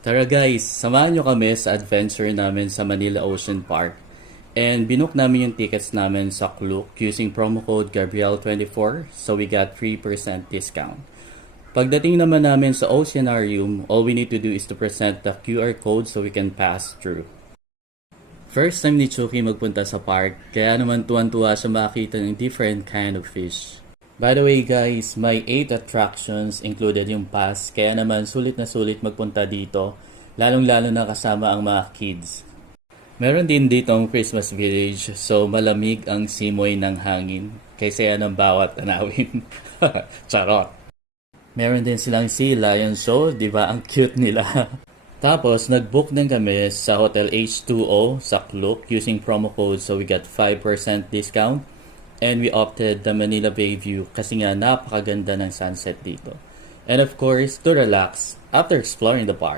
Tara guys, samahan nyo kami sa adventure namin sa Manila Ocean Park. And binook namin yung tickets namin sa Klook using promo code Gabriel24 so we got 3% discount. Pagdating naman namin sa Oceanarium, all we need to do is to present the QR code so we can pass through. First time ni Chucky magpunta sa park, kaya naman tuwan-tuwa siya makita ng different kind of fish. By the way guys, may 8 attractions included yung pass, kaya naman sulit na sulit magpunta dito, lalong-lalo na kasama ang mga kids. Meron din dito ang Christmas Village, so malamig ang simoy ng hangin, kaysa yan ang bawat tanawin. Charot! Meron din silang Sea Lion Show, di ba? Ang cute nila. Tapos, nag-book din kami sa Hotel H2O sa Klook using promo code so we got 5% discount. And we opted the Manila Bay View kasi nga napakaganda ng sunset dito. And of course, to relax after exploring the park.